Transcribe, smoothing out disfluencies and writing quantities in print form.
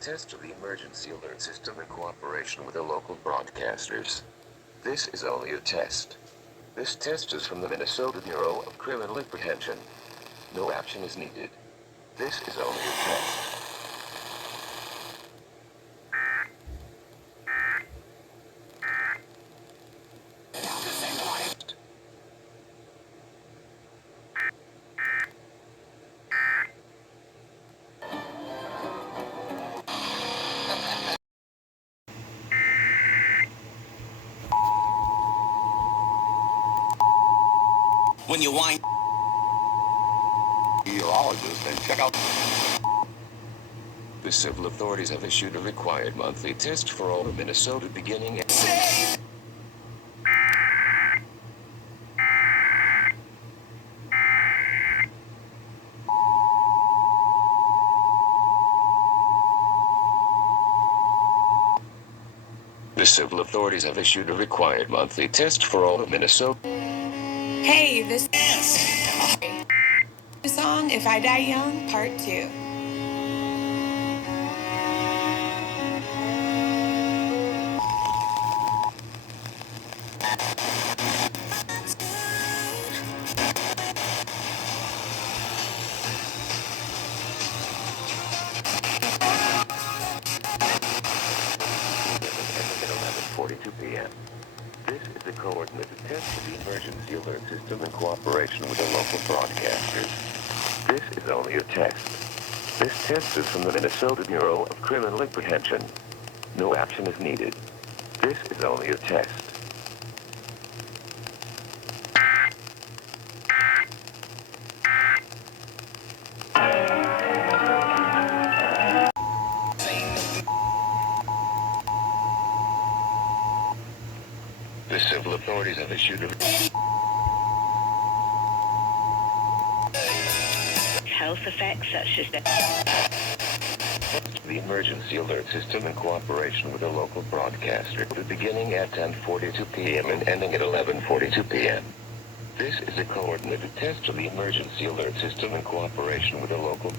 test of the emergency alert system in cooperation with the local broadcasters. This is only a test. This test is from the Minnesota Bureau of Criminal Apprehension. No action is needed. This is only a test. When you whine, urologist, and check out. The civil authorities have issued a required monthly test for all of Minnesota beginning at The civil authorities have issued a required monthly test for all of Minnesota. Hey, this song, If I Die Young, Part 2. At 11:42 p.m. This is the coordinated test of the emergency alert system in cooperation with the local broadcasters. This is only a test. This test is from the Minnesota Bureau of Criminal Apprehension. No action is needed. This is only a test. The civil authorities have issued a health effects such as the emergency alert system in cooperation with a local broadcaster, beginning at 10:42 p.m. and ending at 11:42 p.m. This is a coordinated test of the emergency alert system in cooperation with a local.